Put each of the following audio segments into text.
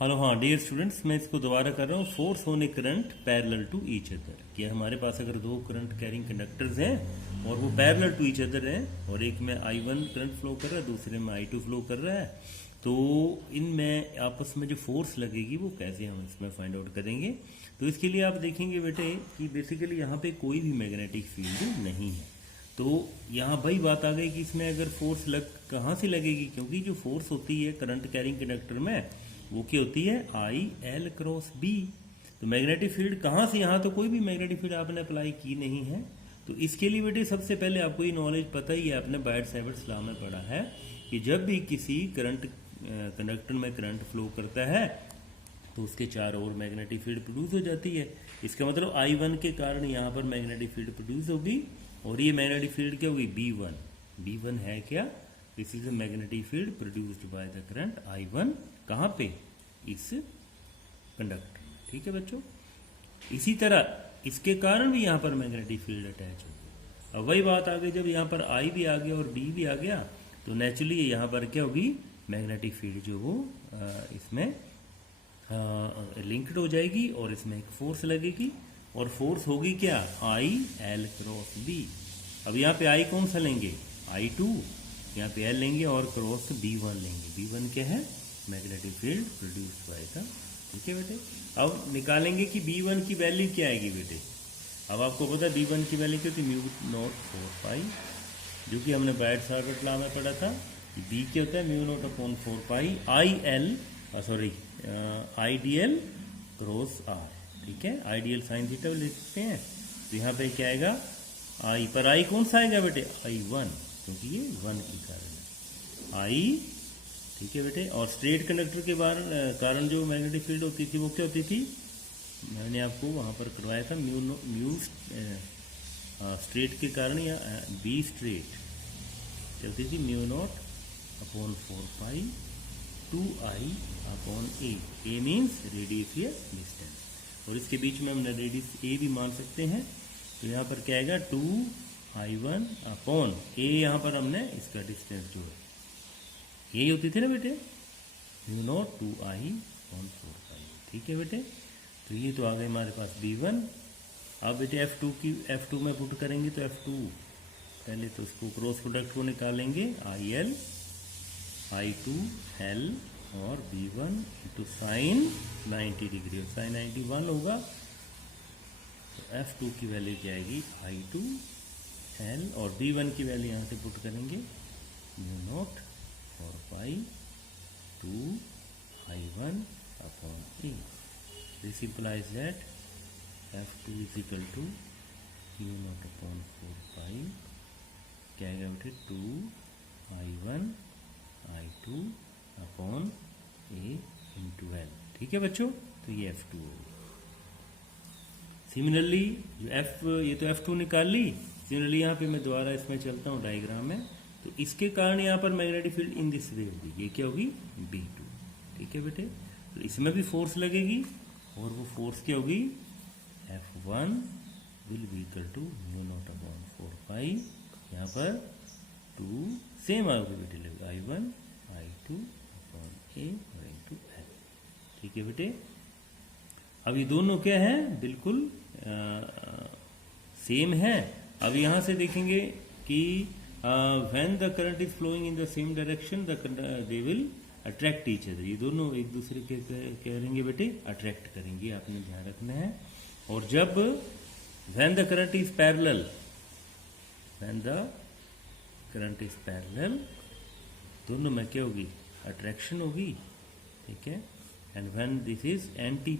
Hello, हाँ dear students, मैं इसको दोबारा कर रहा हूँ। Force on a current parallel to each other, कि हमारे पास अगर दो करंट कैरिंग कंडक्टर्स हैं और वो पैरेलल टू ईच अदर हैं और एक में I1 करंट फ्लो कर रहा है, दूसरे में I2 फ्लो कर रहा है, तो इनमें आपस में जो फोर्स लगेगी वो कैसे हम इसमें फाइंड आउट करेंगे। तो इसके लिए आप देखेंगे बेटे कि बेसिकली यहाँ पे कोई भी मैग्नेटिक फील्ड नहीं है। तो यहाँ वही बात आ गई कि इसमें अगर फोर्स कहाँ से लगेगी, क्योंकि जो फोर्स होती है करंट कैरिंग कंडक्टर में वो क्या होती है, I L क्रॉस B। तो मैग्नेटिक फील्ड कहाँ से, यहाँ तो कोई भी मैग्नेटिक फील्ड आपने अप्लाई की नहीं है। तो इसके लिए बेटे सबसे पहले आपको ये नॉलेज पता ही है, आपने बायट-सैवर्ट्स लॉ में पढ़ा है कि जब भी किसी करंट कंडक्टर में करंट फ्लो करता है तो उसके चारों ओर मैग्नेटिक फील्ड प्रोड्यूस हो जाती है। इसका मतलब I1 के कारण यहाँ पर मैग्नेटिक फील्ड प्रोड्यूस होगी और ये मैग्नेटिक फील्ड क्या होगी, B1। B1 है क्या, this is a magnetic field produced by the current I1। कहाँ पे, इस कंडक्टर। ठीक है बच्चों, इसी तरह इसके कारण भी यहाँ पर मैग्नेटिक फील्ड अटैच होगी। अब वही बात आ गई, जब यहाँ पर I भी आ गया और B भी आ गया तो नेचुरली यहाँ पर क्या होगी, मैग्नेटिक फील्ड जो वो इसमें लिंक्ड हो जाएगी और इसमें एक फोर्स लगेगी और फोर्स होगी क्या, I L क्रॉस B। अब यहाँ पे I कौन सा लेंगे, I2, यहाँ पे L लेंगे और क्रॉस B1 लेंगे। B1 क्या है, magnetic field produce by the. ठीक है बेटे, अब निकालेंगे कि B1 की वैल्यू क्या आएगी बेटे। अब आपको पता है B1 की वैल्यू क्या थी, म्यू नॉट 4 पाई, जो कि हमने बायट-सैवर्ट्स लॉ में पढ़ा था कि B क्या होता है, म्यू नॉट अपॉन 4 पाई IDL क्रॉस R। ठीक है, आइडियल साइन थीटा लिख सकते हैं। तो यहाँ पे क्या आएगा, I पर I कौन सा आएगा बेटे, I1, क्योंकि ये 1 के कारण है I। ठीक है बेटे, और स्ट्रेट कंडक्टर के कारण जो मैग्नेटिक फील्ड होती थी वो क्या होती थी, मैंने आपको वहाँ पर करवाया था, म्यू स्ट्रेट के कारण या B स्ट्रेट चलती थी, mu naught upon 4 pi 2I upon A means radius या डिस्टेंस, और इसके बीच में हमने रेडियस A भी मान सकते हैं। तो यहाँ पर क्या आएगा, 2I1 अपॉन A, यहाँ पर हमने इसका डिस्टेंस जो है यही होती थी ना बेटे, म्यू नॉट 2I अपॉन 4 पाई। ठीक है बेटे, तो ये तो आ गए हमारे पास B1। अब बेटे F2 में पुट करेंगे तो F2 पहले तो उसको क्रॉस प्रोडक्ट को निकालेंगे, IL I2 L और B1 इंटू साइन 90 डिग्री, और साइन 91 होगा। तो F2 की वैल्यू जाएगी I2 L और B1 की वैल्यू यहाँ से पुट करेंगे, mu naught 4 pi 2I1 upon A। This implies that F2 is equal to mu naught upon 4 पाई क्या आएगा बेटे, 2I1 I2 upon A into L। ठीक है बच्चों, तो ये F2 होगा। सिमिलरली जो ये तो F2 निकाल ली। सिमिलरली यहाँ पे मैं दोबारा इसमें चलता हूँ डायग्राम में, तो इसके कारण यहाँ पर magnetic field in this way होगी, ये क्या होगी, B2। ठीक है बेटे, तो इसमें भी फोर्स लगेगी और वो फोर्स क्या होगी, F1 will be equal to mu naught upon 4 pi, यहाँ पर 2 सेम आओगे बेटे, लगेगा I1 I2 अपॉन A और इंटू L। ठीक है बेटे, अब ये दोनों क्या है, बिल्कुल सेम है। अब यहाँ से देखेंगे कि when the current is flowing in the same direction they will attract each other, ये दोनों एक दूसरे के करेंगे बेटे, अट्रैक्ट करेंगे, आपने ध्यान रखना है। और जब when the current is parallel दोनों में क्या होगी, अट्रैक्शन होगी। ठीक है, and when this is anti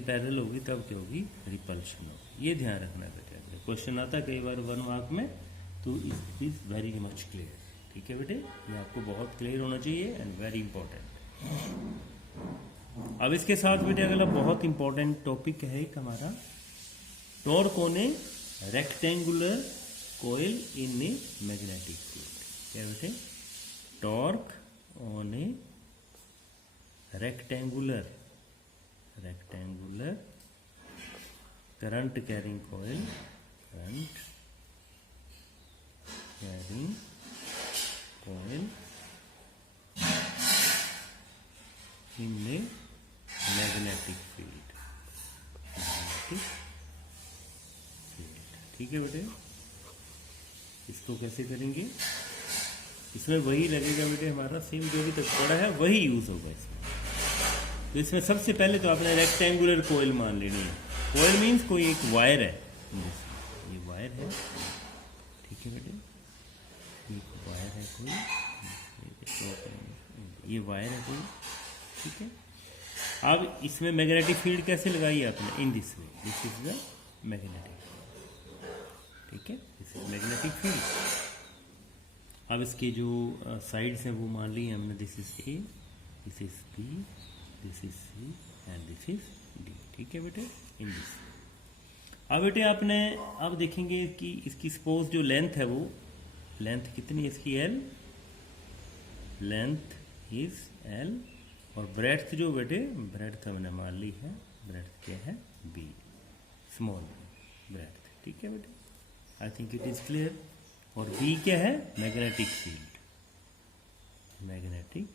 parallel होगी तब क्या होगी, रिपल्शन होगी। ये ध्यान रखना बेटे, क्वेश्चन आता है कई बार 1 मार्क में, तो it is very much clear. ठीक है बेटे, ये आपको बहुत क्लियर होना चाहिए एंड वेरी इंपॉर्टेंट। अब इसके साथ बेटे अगला बहुत इंपॉर्टेंट टॉपिक है एक हमारा, torque on a rectangular coil in a magnetic field. क्या बेटे, torque on a rectangular current carrying coil in a magnetic field, magnetic field. ठीक है बेटे, इसको कैसे करेंगे? इसमें वही लगेगा बेटे हमारा सेम जो भी तक पड़ा है, वही यूज होगा इसमें। तो इसमें सबसे पहले तो आपने रेक्टेंगुलर कोयल मान लेनी है। कोयल मीन्स कोई एक वायर है, ये वायर है, ठीक है बेटे, एक वायर है कोई, ये वायर है कोई, ठीक है। अब इसमें मैग्नेटिक फील्ड कैसे लगाई आपने? In this way, this is the magnetic, ठीक है, दिस इज मैग्नेटिक फील्ड। अब इसके जो साइड्स हैं वो मान ली हमने, this is A, this is B, this is C and this is D, ठीक है बेटे, इन दिस। अब बेटे आपने अब देखेंगे कि इसकी सपोज जो लेंथ है वो लेंथ कितनी है इसकी? एल, लेंथ इज एल, और ब्रेड्थ जो बेटे ब्रेड्थ हमने मान ली है, ब्रेड्थ क्या है? बी, स्मॉल ब्रेड्थ, ठीक है बेटे, आई थिंक इट इज क्लियर। और बी क्या है? मैग्नेटिक फील्ड, मैग्नेटिक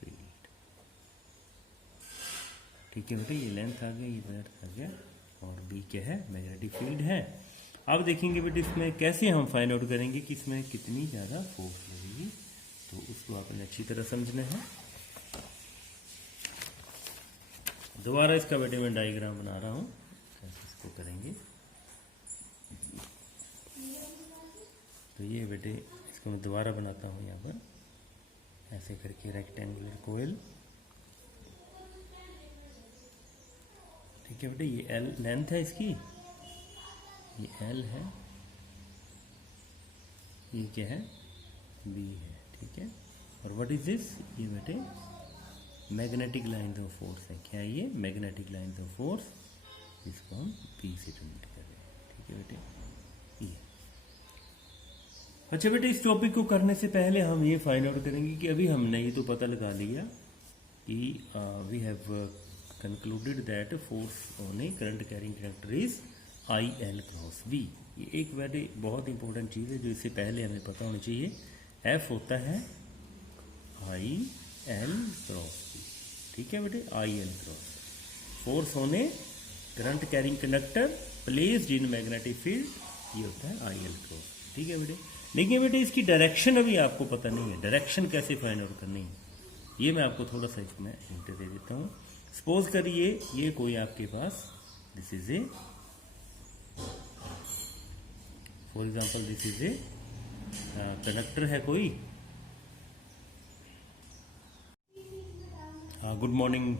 फील्ड, ठीक है बेटे, ये लेंथ आ गया, ये ब्रेड्थ आ गया, और बी क्या है? मैग्नेटिक फील्ड है। अब देखेंगे बेटे इसमें कैसे हम फाइंड आउट करेंगे कि इसमें कितनी ज़्यादा फोर्स लगेगी, तो उसको आपने अच्छी तरह समझना है। दोबारा इसका बेटे मैं डायग्राम बना रहा हूँ, कैसे इसको करेंगे। तो ये बेटे इसको मैं दोबारा बनाता हूँ यहाँ पर, ऐसे करके रेक्टेंगुलर कोयल, ठीक है बेटे, ये एल लेंथ है इसकी, ये एल है, ये क्या है? बी है, ठीक है। और व्हाट इज दिस? ये बेटे मैग्नेटिक लाइन ऑफ फोर्स है, क्या है ये? मैग्नेटिक लाइन ऑफ फोर्स, इसको हम बी से डिनोट कर रहे हैं, ठीक है बेटे, ये। अच्छा बेटे, इस टॉपिक को करने से पहले हम ये फाइंड आउट करेंगे कि अभी हमने ये तो पता लगा लिया कि we have concluded that force on a current carrying conductor is I L cross B. ये एक वेरी बहुत इंपॉर्टेंट चीज़ है जो इससे पहले हमें पता होनी चाहिए। एफ होता है आई एल क्रॉस बी, ठीक है बेटे, आई L cross, force on a current carrying conductor placed in magnetic field, ये होता है आई एल क्रॉस, ठीक है बेटे। देखिए बेटे इसकी डायरेक्शन अभी आपको पता नहीं है, डायरेक्शन कैसे फाइंड आउट करनी है ये मैं आपको थोड़ा सा इसमें हिंट दे देता हूँ। सपोज करिए ये कोई आपके पास, this is a, for example this is a conductor है कोई। Good morning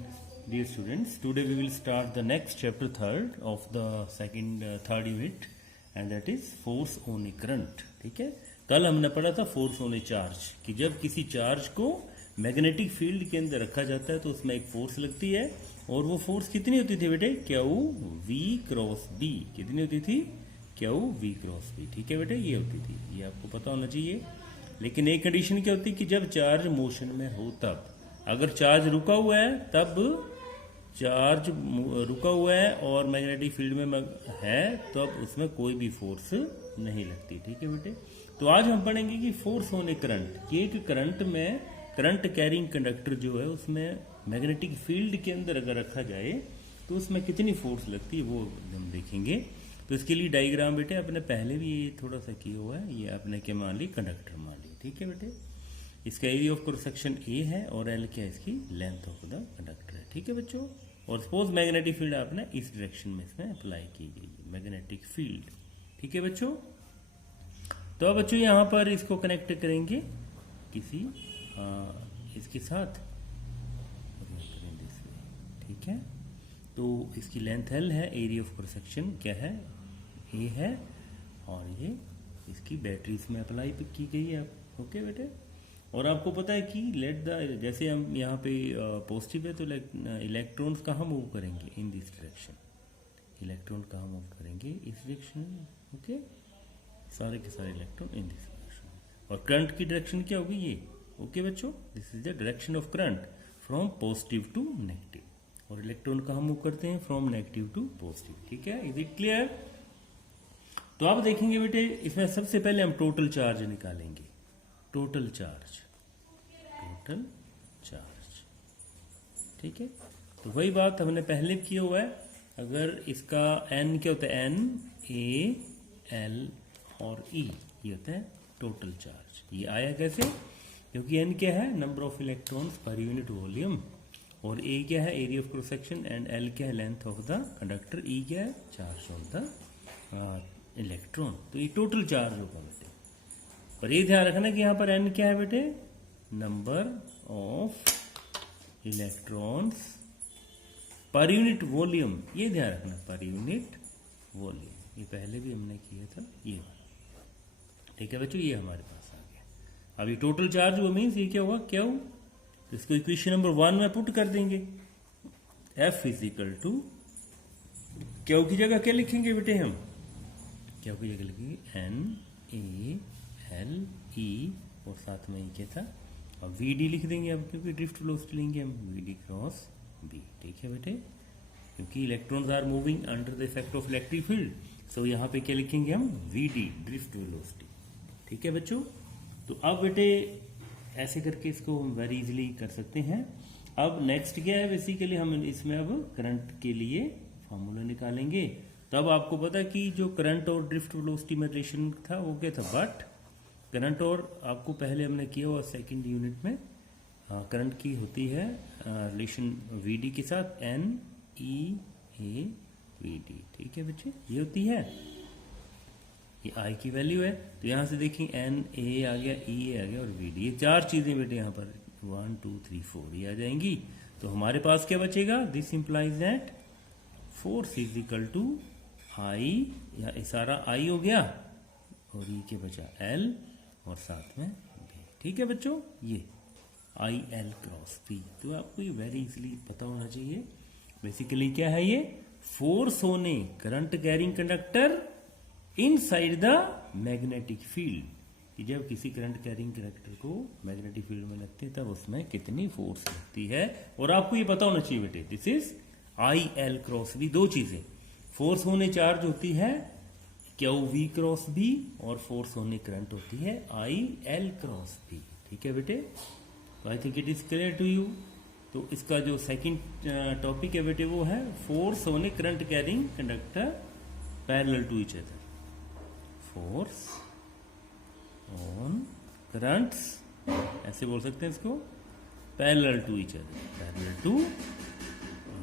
dear students, today we will start the next chapter third of the third unit and that is force on a current, ठीक है। कल हमने पढ़ा था force on A charge, कि जब किसी चार्ज को मैग्नेटिक फील्ड के अंदर रखा जाता है तो उसमें एक फोर्स लगती है, और वो फोर्स कितनी होती थी बेटे? क्यू वी क्रॉस बी, कितनी होती थी? क्यू वी क्रॉस बी, ठीक है बेटे, ये होती थी, ये आपको पता होना चाहिए। लेकिन एक कंडीशन क्या होती है कि जब चार्ज मोशन में हो तब, अगर चार्ज रुका हुआ है तब, चार्ज रुका हुआ है और मैग्नेटिक फील्ड में है तो अब उसमें कोई भी फोर्स नहीं लगती, ठीक है बेटे। तो आज हम पढ़ेंगे कि फोर्स ऑन ए करंट, कि एक करंट में, करंट कैरिंग कंडक्टर जो है उसमें मैग्नेटिक फील्ड के अंदर अगर रखा जाए तो उसमें कितनी फोर्स लगती है वो हम देखेंगे। तो इसके लिए डायग्राम बेटे अपने पहले भी ये थोड़ा सा किया हुआ है, ये आपने क्या मान ली? कंडक्टर मान ली, ठीक है बेटे। इसका area of cross section A है और एल क्या है? इसकी लेंथ ऑफ द कंडक्टर है, ठीक है बच्चों। और सपोज मैग्नेटिक फील्ड आपने इस डायरेक्शन में इसमें अप्लाई की गई, मैग्नेटिक फील्ड, ठीक है बच्चों। तो अब बच्चों यहाँ पर इसको कनेक्ट करेंगे किसी इसके साथ, ठीक है। तो इसकी लेंथ एल है, एरिया ऑफ क्रॉस सेक्शन क्या है? ए है, और ये इसकी बैटरी इसमें अप्लाई की गई है, ओके बेटे। और आपको पता है कि लेट द, जैसे हम यहाँ पे पॉजिटिव है तो इलेक्ट्रॉन्स कहाँ मूव करेंगे? इन दिस डायरेक्शन, इलेक्ट्रॉन कहाँ मूव करेंगे? इस डायरेक्शन में, ओके, सारे के सारे इलेक्ट्रॉन इन दिस डायरेक्शन। और करंट की डायरेक्शन क्या होगी? ये, ओके बच्चों, this is the direction of current from positive to negative. और इलेक्ट्रॉन कहाँ मूव करते हैं? फ्रॉम नेगेटिव टू पॉजिटिव, ठीक है। Is it clear? तो आप देखेंगे बेटे इसमें सबसे पहले हम टोटल चार्ज निकालेंगे, टोटल चार्ज, टोटल चार्ज, ठीक है। तो वही बात हमने पहले किया हुआ है। अगर इसका n क्या होता है, n a l और e, ये होता है टोटल चार्ज। ये आया कैसे, क्योंकि n क्या है, number of electrons per unit volume, और a क्या है, area of cross section, and l क्या है, length of the conductor, e क्या है, चार्ज ऑफ द इलेक्ट्रॉन। तो ये टोटल चार्ज होगा बेटे। पर ये ध्यान रखना कि यहाँ पर n क्या है बेटे, number of electrons per unit volume, ये ध्यान रखना, पर यूनिट वॉल्यूम। ये पहले भी हमने किया था ये वाला, ठीक है बच्चों। ये हमारे पास आ गया। अब ये टोटल चार्ज हुआ, मीन्स ये क्या हुआ, क्या हुआ, तो इसको इक्वेशन नंबर 1 में पुट कर देंगे। F इजिकल टू क्यू की जगह क्या लिखेंगे बेटे, हम क्यू की जगह लिखेंगे N A L E, और साथ में ये क्या था, अब VD लिख देंगे अब, क्योंकि ड्रिफ्ट वेलोसिटी लेंगे हम, VD क्रॉस B, ठीक है बेटे। क्योंकि electrons are moving under the effect of electric field, so यहाँ पे क्या लिखेंगे हम, VD, ड्रिफ्ट वेलोसिटी, ठीक है बच्चों। तो अब बेटे ऐसे करके इसको हम वेरी इजीली कर सकते हैं। अब नेक्स्ट क्या है, बेसिकली हम इसमें अब करंट के लिए फॉर्मूला निकालेंगे। तब आपको पता कि जो करंट और ड्रिफ्ट वेलोसिटी में रिलेशन था वो क्या था, बट करंट और आपको पहले हमने किया हुआ सेकंड यूनिट में, करंट की होती है रिलेशन VD के साथ, N E A VD, ठीक है बच्चे, ये होती है, ये I की वैल्यू है। तो यहां से देखिए N A आ गया, E A आ गया और VD, ये चार चीजें बेटे यहाँ पर 1 2 3 4 ये आ जाएंगी। तो हमारे पास क्या बचेगा, this implies that force is equal to I, या सारा I हो गया, और ये क्या बचा, L, और साथ में B, ठीक है बच्चों, ये I L क्रॉस P। तो आपको ये वेरी इजीली पता होना चाहिए। बेसिकली क्या है, ये फोर्स होने current carrying conductor inside the magnetic field, कि जब किसी करंट कैरिंग कंडक्टर को मैग्नेटिक फील्ड में लगते हैं तब उसमें कितनी फोर्स लगती है, और आपको ये पता होना चाहिए बेटे, this is I L cross B। दो चीजें, फोर्स होने चार्ज होती है क्यू V क्रॉस B, और फोर्स होने करंट होती है I L क्रॉस B, ठीक है बेटे। तो I think it is clear to you. तो इसका जो सेकंड टॉपिक है बेटे वो है force on a current carrying conductor parallel to each other. Force on currents, ऐसे बोल सकते हैं इसको, parallel to each other, parallel to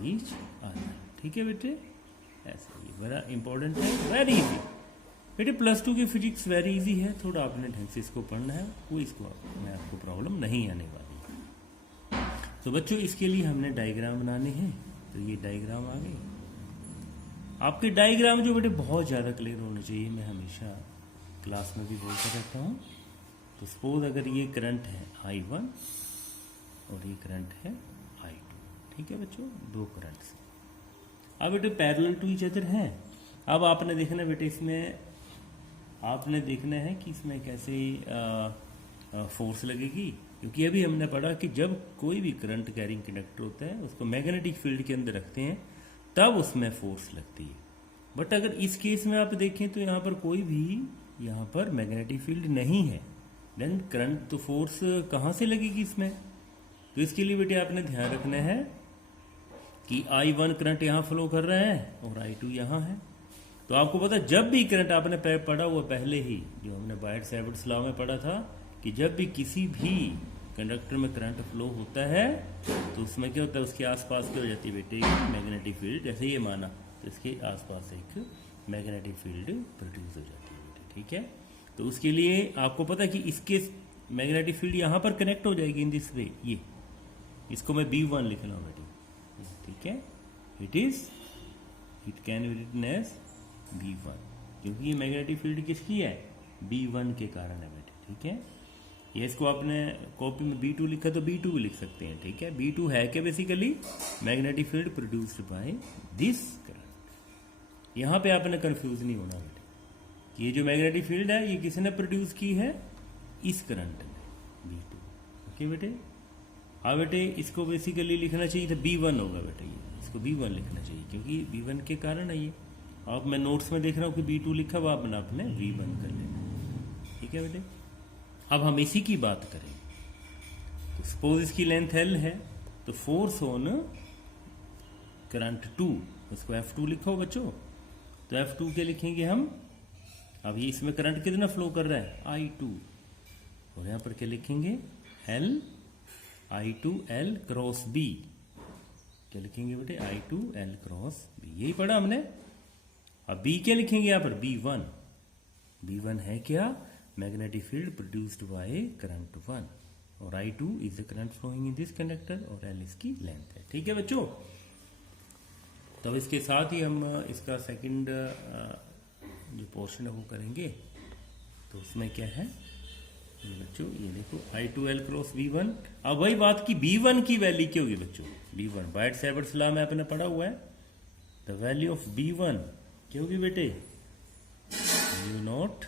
each other, ठीक है बेटे। ऐसे ये बड़ा इंपॉर्टेंट है, वेरी इजी बेटे। +2 की फिजिक्स वेरी इजी है, थोड़ा आपने ढंग से इसको पढ़ना है, कोई इसको में आपको प्रॉब्लम नहीं आने वाली। तो बच्चों इसके लिए हमने डायग्राम बनाने हैं, तो ये डायग्राम आ गए। आपके डायग्राम जो बेटे बहुत ज़्यादा क्लियर होने चाहिए, मैं हमेशा क्लास में भी बोलता रहता हूँ। तो सपोज अगर ये करंट है I1 और ये करंट है I2, ठीक है बच्चों, दो करंट्स। अब बेटे पैरेलल टू ईच अदर है। अब आपने देखना बेटे, इसमें आपने देखना है कि इसमें कैसे फोर्स लगेगी, क्योंकि अभी हमने पढ़ा कि जब कोई भी करंट कैरिंग कंडक्टर होता है उसको मैग्नेटिक फील्ड के अंदर रखते हैं तब उसमें फोर्स लगती है। बट अगर इस केस में आप देखें तो यहाँ पर कोई भी यहाँ पर मैग्नेटिक फील्ड नहीं है, देन करंट तो फोर्स कहाँ से लगेगी इसमें। तो इसके लिए बेटे आपने ध्यान रखना है कि I1 करंट यहाँ फ्लो कर रहा है और I2 यहाँ है। तो आपको पता जब भी करंट आपने पढ़ा हुआ पहले ही, जो हमने बायट-सैवर्ट्स लॉ में पढ़ा था, कि जब भी किसी भी कंडक्टर में करंट फ्लो होता है तो उसमें क्या होता है, उसके आसपास क्या हो जाती है बेटे, मैग्नेटिक फील्ड। जैसे ये माना तो इसके आसपास एक मैग्नेटिक फील्ड प्रोड्यूस हो जाती है बेटे, ठीक है। तो उसके लिए आपको पता है कि इसके मैग्नेटिक फील्ड यहाँ पर कनेक्ट हो जाएगी इन दिस वे, ये इसको मैं B1 लिख रहा हूँ बेटे, ठीक है। It can be written as B1, क्योंकि ये मैग्नेटिक फील्ड किसकी है, B1 के कारण है बेटे, ठीक है। ये इसको आपने कॉपी में B2 लिखा तो B2 भी लिख सकते हैं, ठीक है। B2 है क्या, basically magnetic field produced by this current. यहाँ पे आपने कंफ्यूज नहीं होना बेटे, कि ये जो मैग्नेटिक फील्ड है ये किसने प्रोड्यूस की है, इस करंट में, B2, ओके बेटे। हाँ बेटे, इसको बेसिकली लिखना चाहिए था B1 होगा बेटे, ये इसको B1 लिखना चाहिए क्योंकि B1 के कारण है ये। अब मैं नोट्स में देख रहा हूँ कि B2 लिखा हुआ, अपना आपने B1 कर लेना, ठीक है बेटे। अब हम इसी की बात करें तो सपोज इसकी लेंथ L है, तो फोर्स ऑन करंट 2, इसको F2 लिखो बच्चों। तो F2 के लिखेंगे हम, अब ये इसमें करंट कितना फ्लो कर रहा है, I2, और यहां पर क्या लिखेंगे, L I2L क्रॉस B, क्या लिखेंगे बेटे, I2L क्रॉस B, यही पढ़ा हमने। अब B क्या लिखेंगे यहां पर, B1 है क्या, magnetic field produced by current 1, और I2 is the current flowing in this conductor, और L इसकी लेंथ है। ठीक है बच्चों, तब इसके साथ ही हम इसका सेकंड जो पोर्शन है वो करेंगे। तो उसमें क्या है ये बच्चों, ये देखो I2L क्रॉस B1। अब वही बात की B1 की वैल्यू क्या होगी बच्चों, B1 बाइट सेवर्ट्स लॉ में आपने पढ़ा हुआ है, द वैल्यू ऑफ B1 क्या होगी बेटे, म्यू नॉट